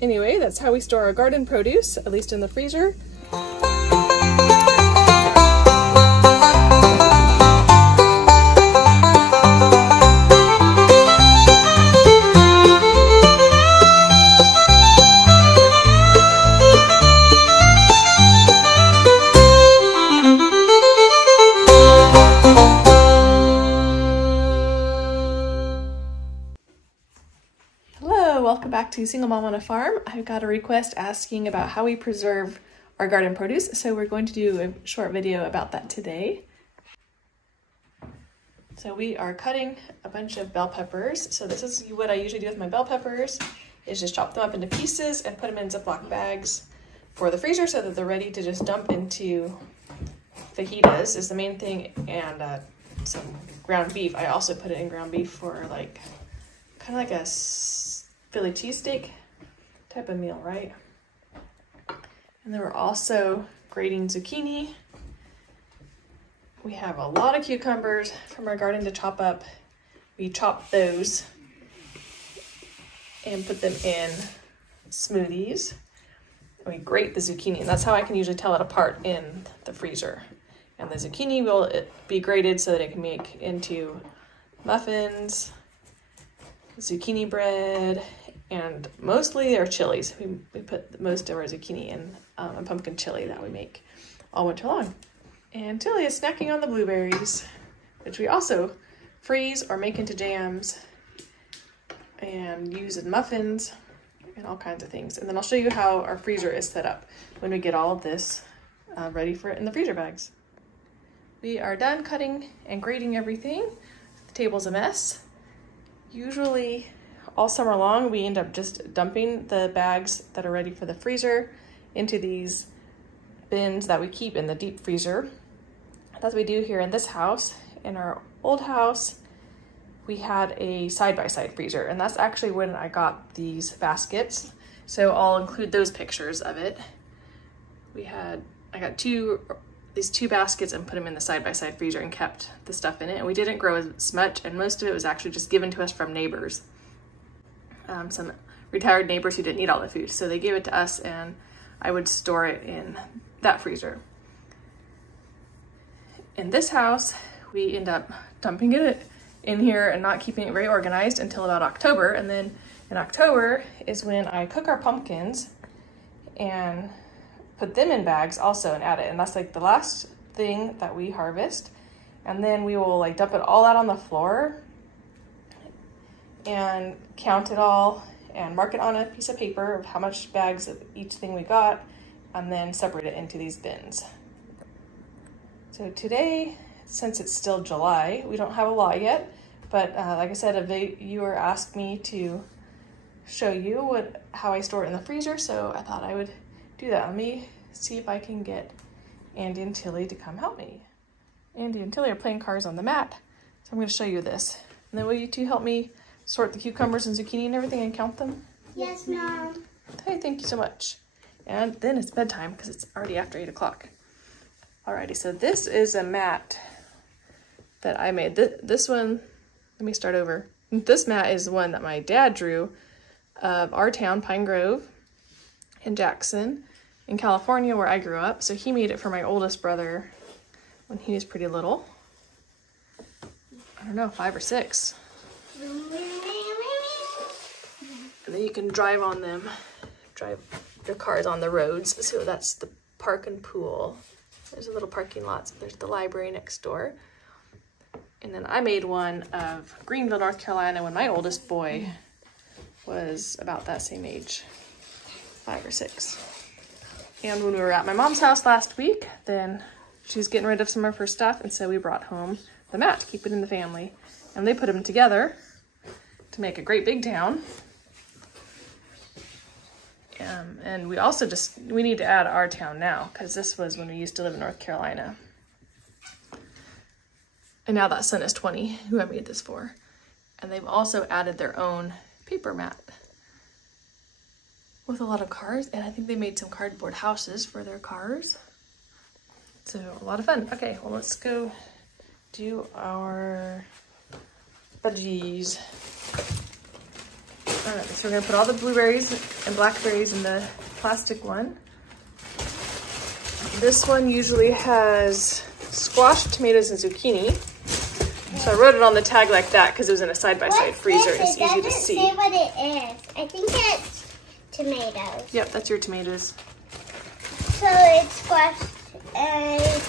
Anyway, that's how we store our garden produce, at least in the freezer. Welcome back to Single Mom on a Farm. I've got a request asking about how we preserve our garden produce, so we're going to do a short video about that today. So we are cutting a bunch of bell peppers. So this is what I usually do with my bell peppers, is just chop them up into pieces and put them in Ziploc bags for the freezer so that they're ready to just dump into fajitas is the main thing, and some ground beef. I also put it in ground beef for like kind of like a Philly cheesesteak type of meal, right? And then we're also grating zucchini. We have a lot of cucumbers from our garden to chop up. We chop those and put them in smoothies. And we grate the zucchini, and that's how I can usually tell it apart in the freezer. And the zucchini will be grated so that it can make into muffins, zucchini bread, and mostly our chilies. We put most of our zucchini in a pumpkin chili that we make all winter long. And Tilly is snacking on the blueberries, which we also freeze or make into jams and use in muffins and all kinds of things. And then I'll show you how our freezer is set up when we get all of this ready for it in the freezer bags. We are done cutting and grating everything. The table's a mess. Usually all summer long, we end up just dumping the bags that are ready for the freezer into these bins that we keep in the deep freezer. That's what we do here in this house. In our old house, we had a side-by-side freezer, and that's actually when I got these baskets. So I'll include those pictures of it. I got these two baskets and put them in the side-by-side freezer and kept the stuff in it. And we didn't grow as much, and most of it was actually just given to us from neighbors. Some retired neighbors who didn't eat all the food. So they gave it to us, and I would store it in that freezer. In this house, we end up dumping it in here and not keeping it very organized until about October. And then in October is when I cook our pumpkins and put them in bags also and add it. And that's like the last thing that we harvest. And then we will like dump it all out on the floor and count it all and mark it on a piece of paper of how much bags of each thing we got, and then separate it into these bins. So today, since it's still July, we don't have a lot yet, but like I said, a viewer asked me to show you how I store it in the freezer, so I thought I would do that. Let me see if I can get Andy and Tilly to come help me. Andy and Tilly are playing cards on the mat, so I'm going to show you this. And then will you two help me sort the cucumbers and zucchini and everything and count them? Yes, Mom. Hey, thank you so much. And then it's bedtime because it's already after 8 o'clock. Alrighty, so this is a mat that I made. This one, let me start over. This mat is one that my dad drew of our town, Pine Grove, in Jackson, in California, where I grew up. So he made it for my oldest brother when he was pretty little. I don't know, 5 or 6. And then you can drive on them, drive your cars on the roads. So that's the park and pool. There's a little parking lot. So there's the library next door. And then I made one of Greenville, North Carolina, when my oldest boy was about that same age, 5 or 6. And when we were at my mom's house last week, then she was getting rid of some of her stuff, and so we brought home the mat to keep it in the family. And they put them together to make a great big town. And we also we need to add our town now, because this was when we used to live in North Carolina. And now that son is 20, who I made this for. And they've also added their own paper mat with a lot of cars. And I think they made some cardboard houses for their cars. So a lot of fun. Okay, well, let's go do our veggies. All right, so we're gonna put all the blueberries and blackberries in the plastic one. This one usually has squash, tomatoes, and zucchini. So I wrote it on the tag like that because it was in a side-by-side freezer. It's easy to see. Say what it is. I think it's tomatoes. Yep, that's your tomatoes. So it's squash and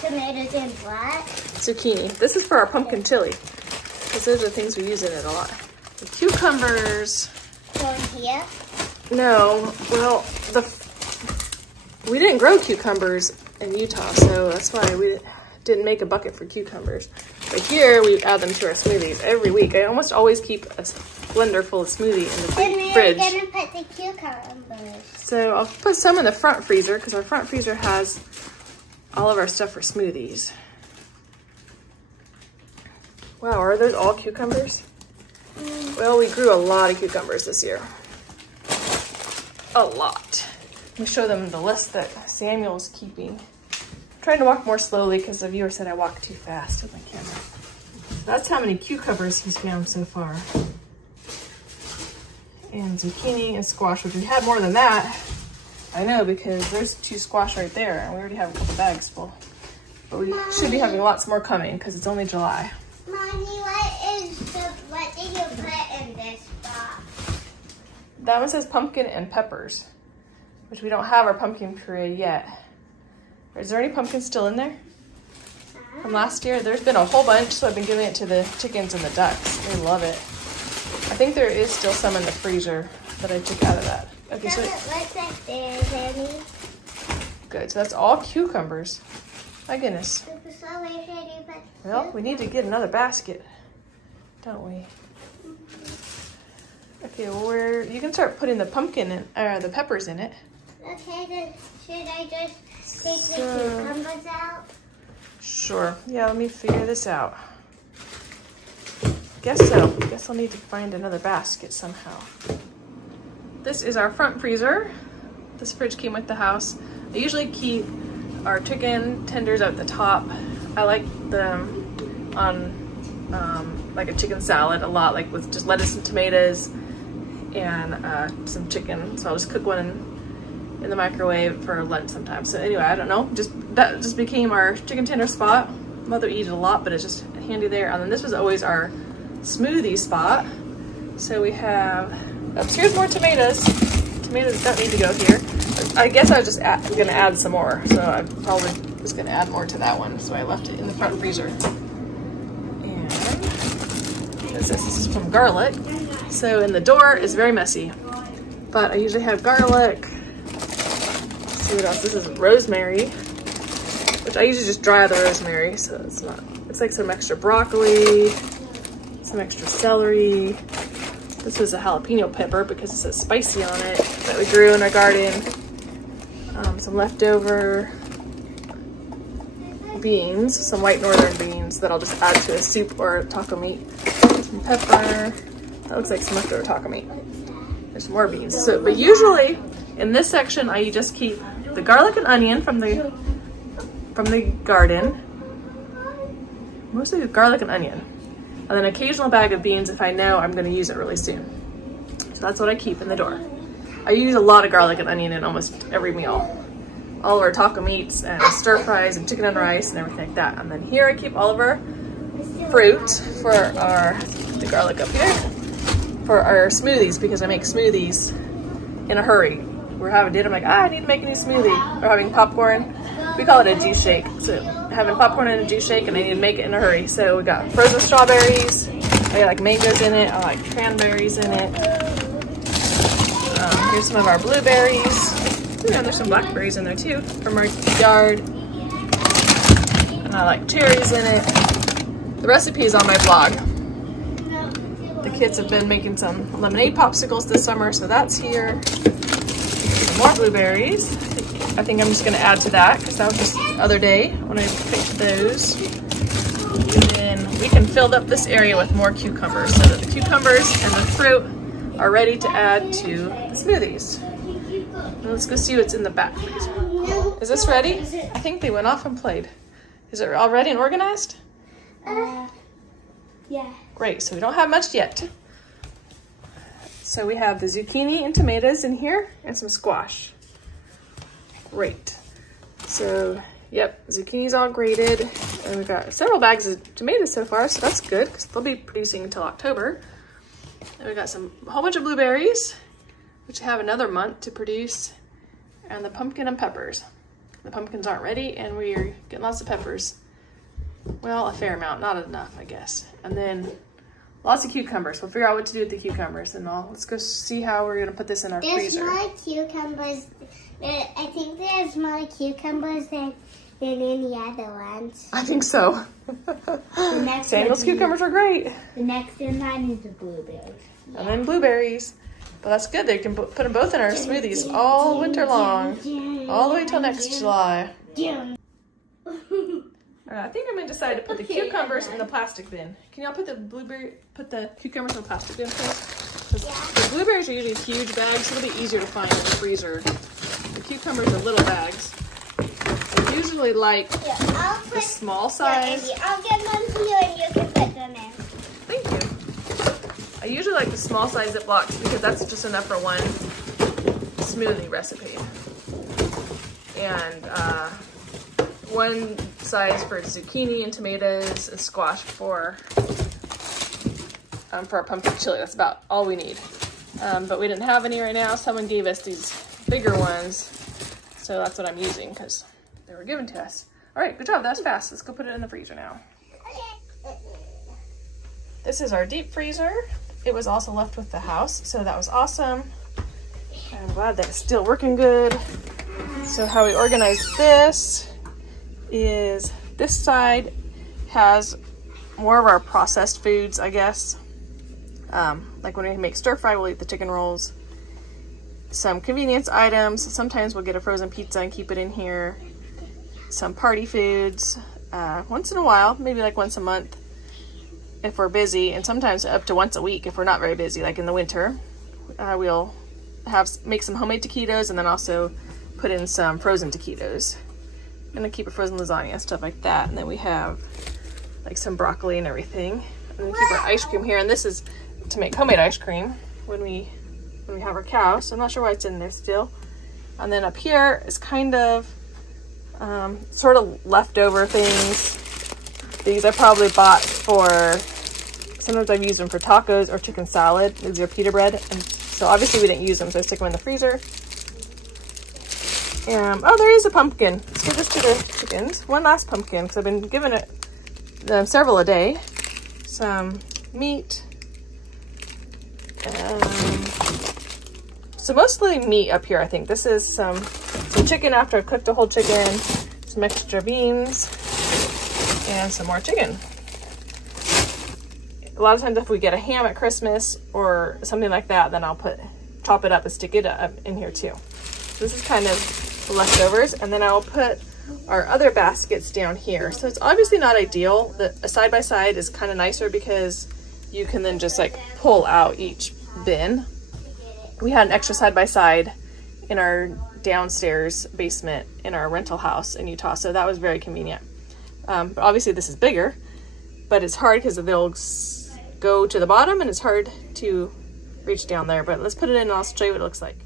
tomatoes and what? Zucchini. This is for our pumpkin chili because those are the things we use in it a lot. The cucumbers. Go in here? No, well, we didn't grow cucumbers in Utah, so that's why we didn't make a bucket for cucumbers. But here we add them to our smoothies every week. I almost always keep a blender full of smoothie in the fridge. Then we're gonna put the cucumbers. So I'll put some in the front freezer because our front freezer has all of our stuff for smoothies. Wow, are those all cucumbers? Well, we grew a lot of cucumbers this year. A lot. Let me show them the list that Samuel's keeping. I'm trying to walk more slowly because the viewer said I walk too fast with my camera. That's how many cucumbers he's found so far. And zucchini and squash, which we had more than that. I know, because there's 2 squash right there and we already have a couple bags full. But we should be having lots more coming because it's only July. Mommy, what did you put in this box? That one says pumpkin and peppers, which we don't have our pumpkin puree yet. Is there any pumpkin still in there from last year? There's been a whole bunch, so I've been giving it to the chickens and the ducks. They love it. I think there is still some in the freezer that I took out of that. Okay, so Does it look like there, Daddy? good. So that's all cucumbers. My goodness. Well, we need to get another basket, don't we? Okay, well, you can start putting the pumpkin in, the peppers in it. Okay, then should I just take the cucumbers out? Sure. Yeah, let me figure this out. Guess so. Guess I'll need to find another basket somehow. This is our front freezer. This fridge came with the house. I usually keep our chicken tenders at the top. I like them on like a chicken salad a lot, like with just lettuce and tomatoes and some chicken. So I'll just cook one in the microwave for lunch sometimes. So anyway, I don't know. That just became our chicken tender spot. Mother eats it a lot, but it's just handy there. And then this was always our smoothie spot. So we have upstairs more tomatoes. Tomatoes don't need to go here. I guess I was just gonna add some more. So I probably was gonna add more to that one. So I left it in the front freezer. And this is from garlic. So in the door is very messy, but I usually have garlic. Let's see what else. This is rosemary, which I usually just dry the rosemary. So it's like some extra broccoli, some extra celery. This was a jalapeno pepper because it says spicy on it that we grew in our garden. Some leftover beans, some white northern beans that I'll just add to a soup or taco meat. Some pepper. That looks like some leftover taco meat. There's more beans. So, but usually in this section, I just keep the garlic and onion from the garden. Mostly garlic and onion. And then an occasional bag of beans if I know I'm going to use it really soon. So that's what I keep in the door. I use a lot of garlic and onion in almost every meal. All of our taco meats and stir fries and chicken and rice and everything like that. And then here I keep all of our fruit for the garlic up here, for our smoothies, because I make smoothies in a hurry. We're having dinner, I'm like, I need to make a new smoothie. We're having popcorn. We call it a juice shake. So having popcorn in a juice shake and I need to make it in a hurry. So we got frozen strawberries. I got like mangoes in it. I like cranberries in it. Here's some of our blueberries. Ooh, and there's some blackberries in there too from our yard. And I like cherries in it. The recipe is on my blog. The kids have been making some lemonade popsicles this summer, so that's here. More blueberries. I think I'm just going to add to that because that was just the other day when I picked those. And then we can fill up this area with more cucumbers so that the cucumbers and the fruit are ready to add to the smoothies. Now let's go see what's in the back freezer. Is this ready? I think they went off and played. Is it all ready and organized? Yeah. Great, so we don't have much yet. So we have the zucchini and tomatoes in here and some squash. Great. So, yep, zucchini's all grated. And we've got several bags of tomatoes so far, so that's good because they'll be producing until October. And we got a whole bunch of blueberries, which have another month to produce, and the pumpkin and peppers. The pumpkins aren't ready, and we're getting lots of peppers. Well, a fair amount, not enough, I guess. And then lots of cucumbers. We'll figure out what to do with the cucumbers, and let's go see how we're gonna put this in our freezer. There's more cucumbers. I think there's more cucumbers than any other ones. I think so. Samuel's cucumbers are great. The next in line is the blueberries. And then blueberries. But that's good. They can put them both in our smoothies all winter long, all the way till next July. I think I'm gonna decide to put the cucumbers in the plastic bin. Can y'all put the cucumbers in the plastic bin, please? The blueberries are usually huge bags, so it'll be easier to find in the freezer. The cucumbers are little bags. I usually like the small size. I'll get one for you and you can put them in. Thank you. I usually like the small size Ziplocs because that's just enough for one smoothie recipe. And one size for zucchini and tomatoes and squash for our pumpkin chili. That's about all we need. But we didn't have any right now. Someone gave us these bigger ones, so that's what I'm using because they were given to us. All right, good job. That's fast. Let's go put it in the freezer now. This is our deep freezer. It was also left with the house, so that was awesome. I'm glad that it's still working good. So how we organize this is this side has more of our processed foods, I guess. Like when we make stir fry, we'll eat the chicken rolls. Some convenience items. Sometimes we'll get a frozen pizza and keep it in here. Some party foods. Once in a while, maybe like once a month if we're busy, and sometimes up to once a week if we're not very busy, like in the winter. We'll make some homemade taquitos and then also put in some frozen taquitos. I'm gonna keep a frozen lasagna and stuff like that. And then we have like some broccoli and everything. And then keep our ice cream here. And this is to make homemade ice cream when we have our cow. So I'm not sure why it's in there still. And then up here is kind of sort of leftover things. These I probably bought for, sometimes I've used them for tacos or chicken salad. These are pita bread. And so obviously we didn't use them, so I stick them in the freezer. Oh, there is a pumpkin. Let's give this to the chickens. One last pumpkin, because I've been giving them several a day. Some meat. So mostly meat up here, I think. This is some chicken after I cooked a whole chicken. Some extra beans. And some more chicken. A lot of times if we get a ham at Christmas or something like that, then I'll chop it up and stick it up in here too. This is kind of the leftovers, and then I'll put our other baskets down here. So it's obviously not ideal. A side-by-side is kind of nicer because you can then just like pull out each bin. We had an extra side-by-side in our downstairs basement in our rental house in Utah, so that was very convenient. But obviously this is bigger, but it's hard because they'll go to the bottom and it's hard to reach down there. But let's put it in and I'll show you what it looks like.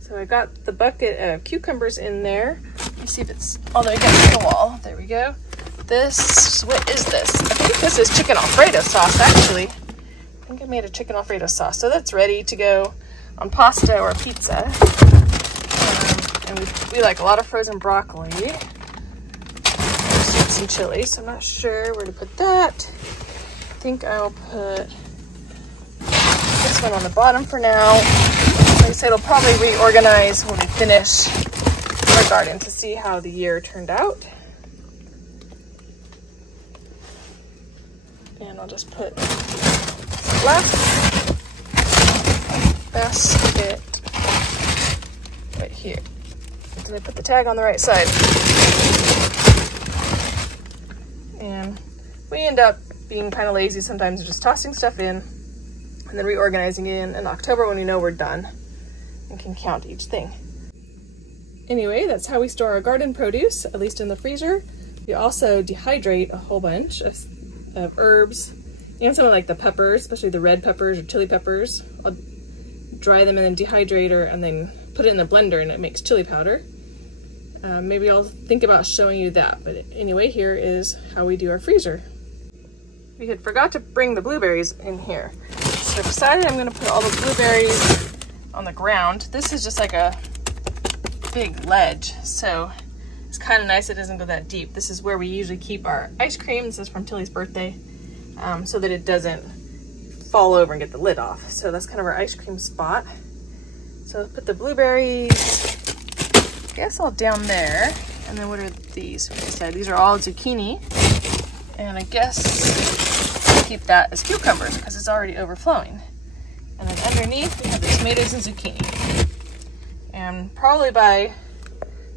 So I got the bucket of cucumbers in there. Let me see if it's all the way against the wall. There we go. What is this? I think this is chicken Alfredo sauce, actually. I think I made a chicken Alfredo sauce. So that's ready to go on pasta or pizza. And we like a lot of frozen broccoli. Some chili, so I'm not sure where to put that. I think I'll put this one on the bottom for now. Like I said, it'll probably reorganize when we finish our garden to see how the year turned out. And I'll just put the last basket right here. Did I put the tag on the right side? And we end up being kind of lazy sometimes, just tossing stuff in and then reorganizing it in October when we know we're done and can count each thing. Anyway, that's how we store our garden produce, at least in the freezer. We also dehydrate a whole bunch of herbs And some of like the peppers, especially the red peppers or chili peppers. I'll dry them in a dehydrator and then put it in the blender and it makes chili powder. Maybe I'll think about showing you that, but anyway, here is how we do our freezer. We had forgot to bring the blueberries in here. So I decided I'm gonna put all the blueberries on the ground. This is just like a big ledge, so it's kind of nice it doesn't go that deep. This is where we usually keep our ice cream. This is from Tilly's birthday, so that it doesn't fall over and get the lid off. So that's kind of our ice cream spot. So let's put the blueberries, I guess all down there. And then what are these? Like I said, these are all zucchini. And I guess I'll keep that as cucumbers because it's already overflowing. And then underneath we have the tomatoes and zucchini. And probably by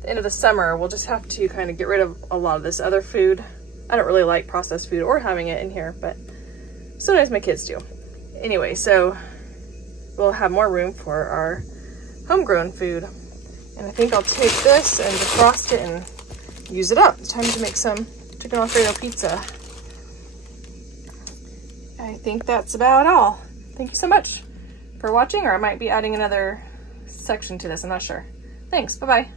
the end of the summer, we'll just have to kind of get rid of a lot of this other food. I don't really like processed food or having it in here, but sometimes my kids do. Anyway, so we'll have more room for our homegrown food. And I think I'll take this and defrost it and use it up. It's time to make some chicken Alfredo pizza. I think that's about all. Thank you so much for watching, or I might be adding another section to this, I'm not sure. Thanks, bye-bye.